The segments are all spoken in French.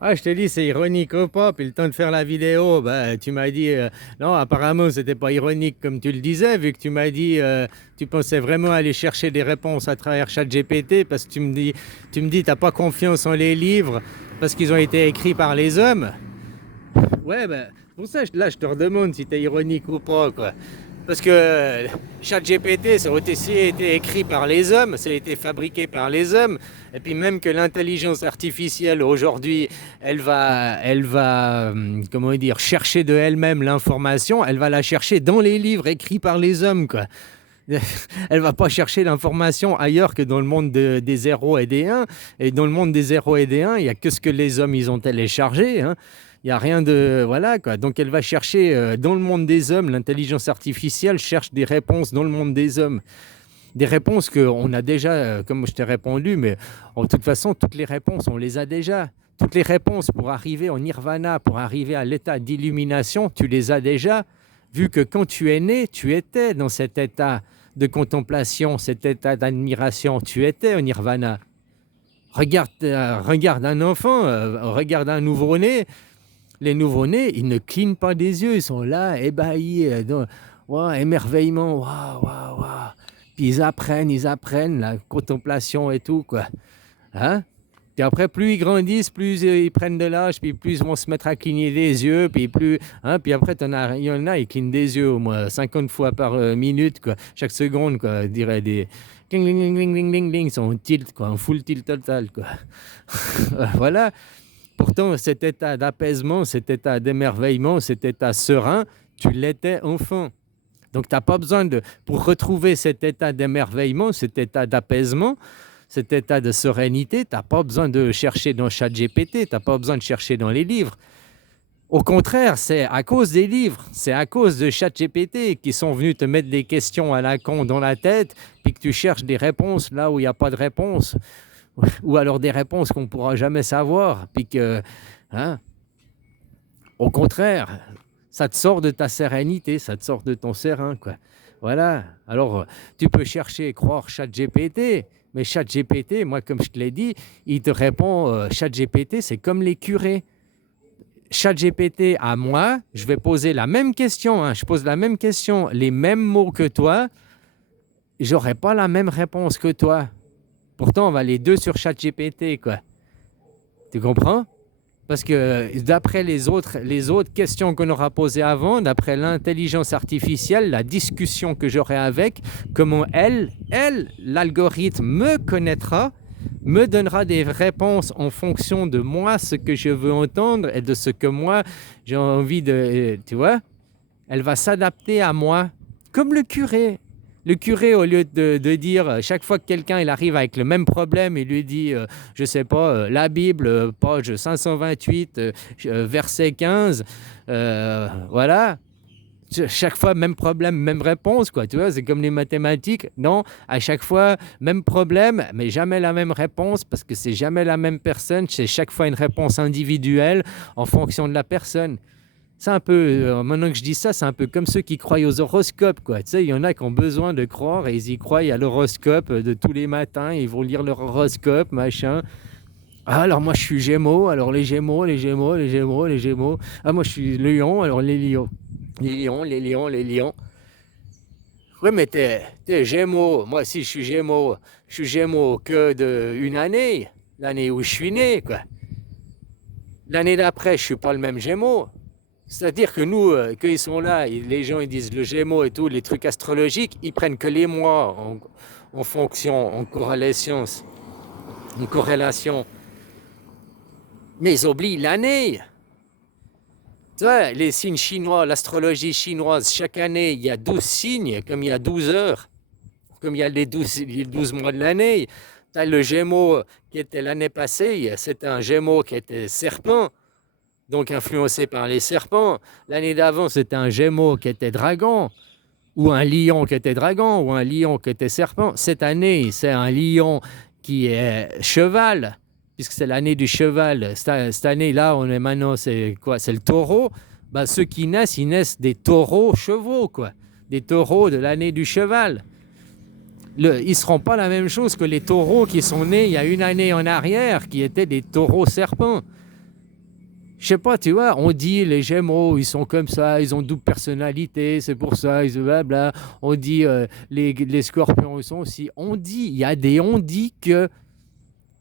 Ah, je te dis, c'est ironique ou pas, puis le temps de faire la vidéo, bah, tu m'as dit, non, apparemment, c'était pas ironique comme tu le disais, vu que tu m'as dit, tu pensais vraiment aller chercher des réponses à travers ChatGPT, parce que tu me dis, t'as pas confiance en les livres, parce qu'ils ont été écrits par les hommes. Ouais, ben, pour ça, là, je te redemande si t'es ironique ou pas, quoi. Parce que ChatGPT, ça a aussi été écrit par les hommes, ça a été fabriqué par les hommes, et puis même que l'intelligence artificielle aujourd'hui, elle va, comment dire, chercher de elle-même l'information, elle va la chercher dans les livres écrits par les hommes, quoi. Elle va pas chercher l'information ailleurs que dans le monde des 0 et des 1. Et dans le monde des 0 et des 1, il n'y a que ce que les hommes ils ont téléchargé, hein. Il n'y a rien de... Voilà, quoi. Donc elle va chercher dans le monde des hommes, l'intelligence artificielle cherche des réponses dans le monde des hommes. Des réponses qu'on a déjà, comme je t'ai répondu, mais de toute façon, toutes les réponses, on les a déjà. Toutes les réponses pour arriver au nirvana, pour arriver à l'état d'illumination, tu les as déjà, vu que quand tu es né, tu étais dans cet état de contemplation, cet état d'admiration, tu étais au nirvana. Regarde un enfant, regarde un nouveau-né. Les nouveau-nés, ils ne clignent pas des yeux, ils sont là, ébahis, wow, émerveillement, waouh, waouh, waouh. Puis ils apprennent la contemplation et tout, quoi. Hein? Puis après, plus ils grandissent, plus ils prennent de l'âge, puis plus ils vont se mettre à cligner des yeux, puis plus, hein, puis après, il y en a, ils clignent des yeux au moins 50 fois par minute, quoi. Chaque seconde, quoi, je dirais des cling, cling, cling, cling, cling, cling, cling, ils sont en tilt, quoi, en full tilt total, quoi. Voilà. Pourtant, cet état d'apaisement, cet état d'émerveillement, cet état serein, tu l'étais enfant. Donc, tu n'as pas besoin de, pour retrouver cet état d'émerveillement, cet état d'apaisement, cet état de sérénité, tu n'as pas besoin de chercher dans ChatGPT, tu n'as pas besoin de chercher dans les livres. Au contraire, c'est à cause des livres, c'est à cause de ChatGPT qui sont venus te mettre des questions à la con dans la tête, puis que tu cherches des réponses là où il n'y a pas de réponse, ou alors des réponses qu'on ne pourra jamais savoir, puis que, hein, au contraire, ça te sort de ta sérénité, ça te sort de ton serein, quoi. Voilà. Alors, tu peux chercher et croire ChatGPT, mais ChatGPT, moi, comme je te l'ai dit, il te répond, ChatGPT, c'est comme les curés. ChatGPT à moi, je vais poser la même question, hein, je pose la même question, les mêmes mots que toi, j'aurai pas la même réponse que toi. Pourtant, on va les deux sur ChatGPT, quoi. Tu comprends? Parce que d'après les autres questions qu'on aura posées avant, d'après l'intelligence artificielle, la discussion que j'aurai avec, comment l'algorithme me connaîtra, me donnera des réponses en fonction de moi, ce que je veux entendre et de ce que moi, j'ai envie de... Tu vois? Elle va s'adapter à moi, comme le curé. Le curé, au lieu de dire, chaque fois que quelqu'un il arrive avec le même problème, il lui dit, je sais pas, la Bible, page 528, verset 15, voilà. Chaque fois, même problème, même réponse, quoi. Tu vois, c'est comme les mathématiques. Non, à chaque fois, même problème, mais jamais la même réponse, parce que c'est jamais la même personne. C'est chaque fois une réponse individuelle en fonction de la personne. C'est un peu, maintenant que je dis ça, c'est un peu comme ceux qui croient aux horoscopes, quoi. Tu sais, il y en a qui ont besoin de croire et ils y croient à l'horoscope de tous les matins. Ils vont lire leur horoscope, machin. Ah, alors moi je suis Gémeaux, alors les Gémeaux, les Gémeaux, les Gémeaux, les Gémeaux. Ah, moi je suis Lion, alors les Lions. Les Lions, les Lions, les Lions. Oui, mais t'es Gémeaux. Moi, si je suis Gémeaux que d'une année, l'année où je suis né, quoi. L'année d'après, je suis pas le même Gémeaux. C'est-à-dire que nous, quand ils sont là, les gens ils disent le Gémeaux et tout, les trucs astrologiques, ils prennent que les mois en fonction, en corrélation. Mais ils oublient l'année. Tu vois, les signes chinois, l'astrologie chinoise, chaque année, il y a 12 signes, comme il y a 12 heures, comme il y a les 12 mois de l'année. Tu as le Gémeaux qui était l'année passée, c'était un Gémeaux qui était serpent, donc influencé par les serpents. L'année d'avant, c'était un Gémeaux qui était dragon, ou un lion qui était dragon, ou un lion qui était serpent. Cette année, c'est un lion qui est cheval, puisque c'est l'année du cheval. Cette année-là, on est maintenant, c'est quoi? C'est le taureau. Ben, ceux qui naissent, ils naissent des taureaux chevaux, quoi. Des taureaux de l'année du cheval. Ils ne seront pas la même chose que les taureaux qui sont nés il y a une année en arrière, qui étaient des taureaux serpents. Je sais pas, tu vois, on dit les Gémeaux, ils sont comme ça, ils ont double personnalité, c'est pour ça, ils blabla. On dit les Scorpions, ils sont aussi. On dit, il y a des on dit que.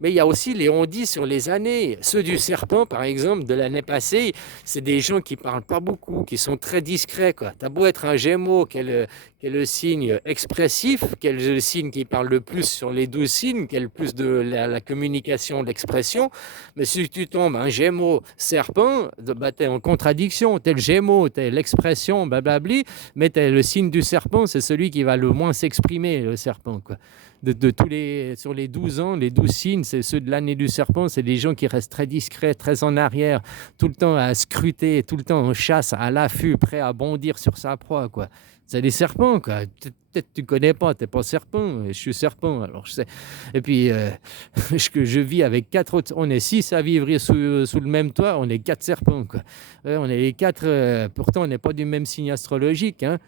Mais il y a aussi les on-dit sur les années. Ceux du serpent, par exemple, de l'année passée, c'est des gens qui ne parlent pas beaucoup, qui sont très discrets, quoi. Tu as beau être un Gémeaux, qui est le signe expressif, qui est le signe qui parle le plus sur les 12 signes, qui est le plus de la communication, de l'expression. Mais si tu tombes un Gémeaux serpent, bah, tu es en contradiction. Tu es le Gémeaux, tu es l'expression, blablabli, mais tu es le signe du serpent, c'est celui qui va le moins s'exprimer, le serpent, quoi. De tous sur les 12 ans, les 12 signes, c'est ceux de l'année du serpent, c'est des gens qui restent très discrets, très en arrière, tout le temps à scruter, tout le temps en chasse, à l'affût, prêt à bondir sur sa proie, quoi. C'est des serpents, quoi. Peut-être tu connais pas, t'es pas serpent, je suis serpent, alors je sais. Et puis, je vis avec 4 autres, on est 6 à vivre sous le même toit, on est 4 serpents, quoi. On est les 4, pourtant on n'est pas du même signe astrologique, hein.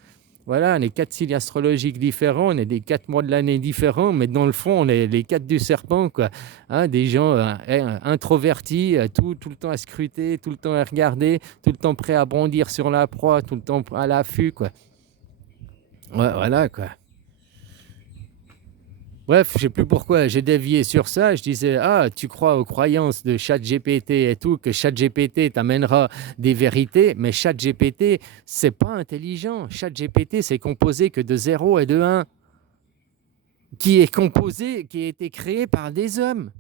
Voilà, on est 4 signes astrologiques différents, on est des 4 mois de l'année différents, mais dans le fond, on est les 4 du serpent, quoi. Hein, des gens introvertis, tout le temps à scruter, tout le temps à regarder, tout le temps prêts à bondir sur la proie, tout le temps à l'affût, quoi. Ouais, voilà, quoi. Bref, je ne sais plus pourquoi j'ai dévié sur ça. Je disais, ah, tu crois aux croyances de ChatGPT et tout, que ChatGPT t'amènera des vérités, mais ChatGPT, c'est pas intelligent. ChatGPT, c'est composé que de 0 et de 1, qui a été créé par des hommes.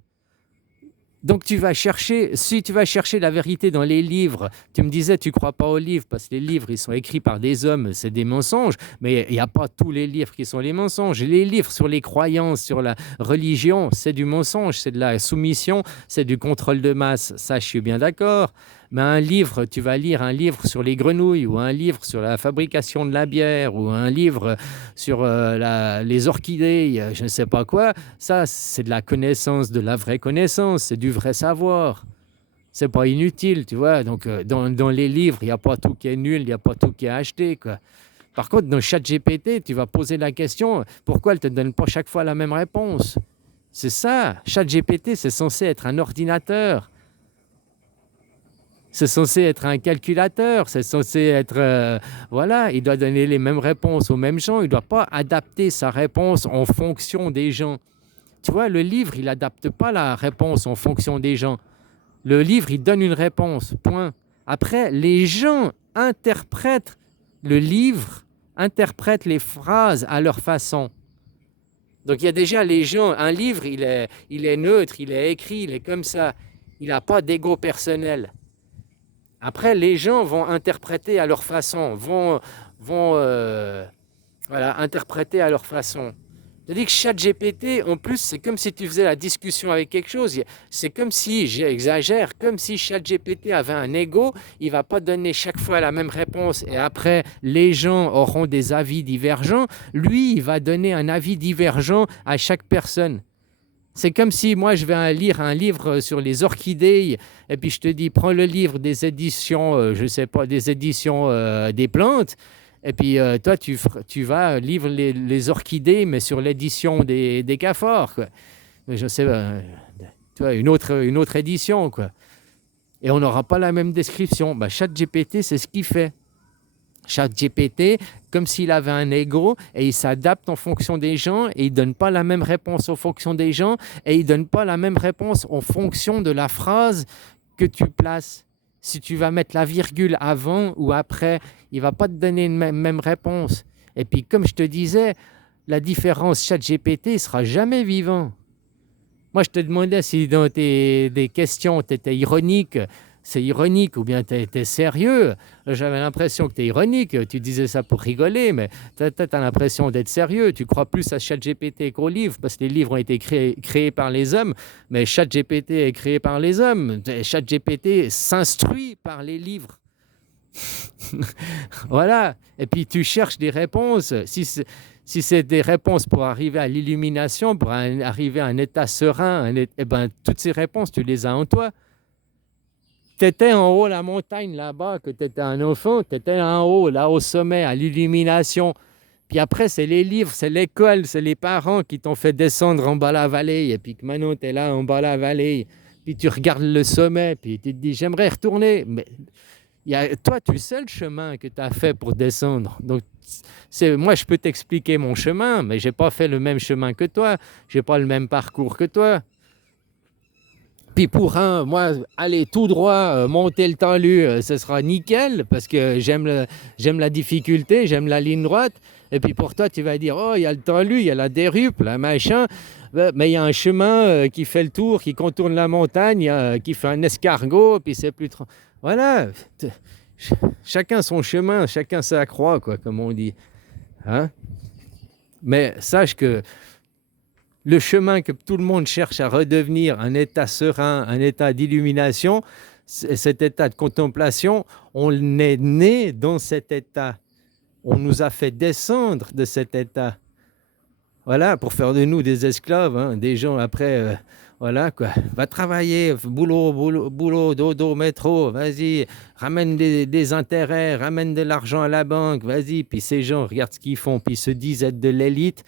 Donc si tu vas chercher la vérité dans les livres, tu me disais tu ne crois pas aux livres parce que les livres ils sont écrits par des hommes, c'est des mensonges, mais il n'y a pas tous les livres qui sont les mensonges. Les livres sur les croyances, sur la religion, c'est du mensonge, c'est de la soumission, c'est du contrôle de masse, ça je suis bien d'accord. Mais un livre, tu vas lire un livre sur les grenouilles ou un livre sur la fabrication de la bière ou un livre sur les orchidées, je ne sais pas quoi, ça c'est de la connaissance, de la vraie connaissance, c'est du vrai savoir. C'est pas inutile, tu vois. Donc dans les livres, il n'y a pas tout qui est nul, il n'y a pas tout qui est acheté, quoi. Par contre, dans ChatGPT, tu vas poser la question, pourquoi elle ne te donne pas chaque fois la même réponse? C'est ça, ChatGPT, c'est censé être un ordinateur. C'est censé être un calculateur, c'est censé être... voilà, il doit donner les mêmes réponses aux mêmes gens, il ne doit pas adapter sa réponse en fonction des gens. Tu vois, le livre, il n'adapte pas la réponse en fonction des gens. Le livre, il donne une réponse, point. Après, les gens interprètent le livre, interprètent les phrases à leur façon. Donc il y a déjà les gens, un livre, il est neutre, il est écrit, il est comme ça. Il n'a pas d'ego personnel. Après, les gens vont interpréter à leur façon, vont voilà, interpréter à leur façon. C'est-à-dire que ChatGPT, en plus, c'est comme si tu faisais la discussion avec quelque chose. C'est comme si, j'exagère, comme si ChatGPT avait un ego, il ne va pas donner chaque fois la même réponse et après, les gens auront des avis divergents. Lui, il va donner un avis divergent à chaque personne. C'est comme si moi, je vais lire un livre sur les orchidées et puis je te dis, prends le livre des éditions, je ne sais pas, des éditions des plantes. Et puis toi, tu vas lire les orchidées, mais sur l'édition des cafards, quoi. Je sais, tu vois, une autre édition, quoi. Et on n'aura pas la même description. Bah, ChatGPT, c'est ce qu'il fait. ChatGPT, comme s'il avait un ego, et il s'adapte en fonction des gens, et il ne donne pas la même réponse en fonction des gens, et il ne donne pas la même réponse en fonction de la phrase que tu places. Si tu vas mettre la virgule avant ou après, il ne va pas te donner une même réponse. Et puis, comme je te disais, la différence ChatGPT ne sera jamais vivant. Moi, je te demandais si dans des questions, tu étais ironique. C'est ironique ou bien tu es sérieux. J'avais l'impression que tu es ironique, tu disais ça pour rigoler, mais tu as l'impression d'être sérieux. Tu crois plus à ChatGPT qu'aux livres, parce que les livres ont été créés par les hommes, mais ChatGPT est créé par les hommes. ChatGPT s'instruit par les livres. Voilà. Et puis tu cherches des réponses. Si c'est des réponses pour arriver à l'illumination, pour arriver à un état serein, eh ben, toutes ces réponses, tu les as en toi. Tu étais en haut de la montagne là-bas, que tu étais un enfant, tu étais en haut, là au sommet, à l'illumination. Puis après, c'est les livres, c'est l'école, c'est les parents qui t'ont fait descendre en bas la vallée. Et puis que maintenant, tu es là en bas la vallée. puis tu regardes le sommet, puis tu te dis, j'aimerais retourner. Mais toi, tu sais le chemin que tu as fait pour descendre. Donc, moi, je peux t'expliquer mon chemin, mais je n'ai pas fait le même chemin que toi. Je n'ai pas le même parcours que toi. Puis pour moi, aller tout droit, monter le talus, ce sera nickel, parce que j'aime la difficulté, j'aime la ligne droite. Et puis pour toi, tu vas dire, oh, il y a le talus, il y a la dérupe, là, machin. Mais il y a un chemin qui fait le tour, qui contourne la montagne, qui fait un escargot, puis c'est plus... Voilà. Chacun son chemin, chacun sa croix, quoi, comme on dit. Hein? Mais sache que le chemin que tout le monde cherche à redevenir un état serein, un état d'illumination, cet état de contemplation, on est né dans cet état. On nous a fait descendre de cet état. Voilà, pour faire de nous des esclaves, hein, des gens après, voilà quoi. Va travailler, boulot, dodo, métro, vas-y, ramène des intérêts, ramène de l'argent à la banque, vas-y. Puis ces gens, regarde ce qu'ils font, puis ils se disent être de l'élite.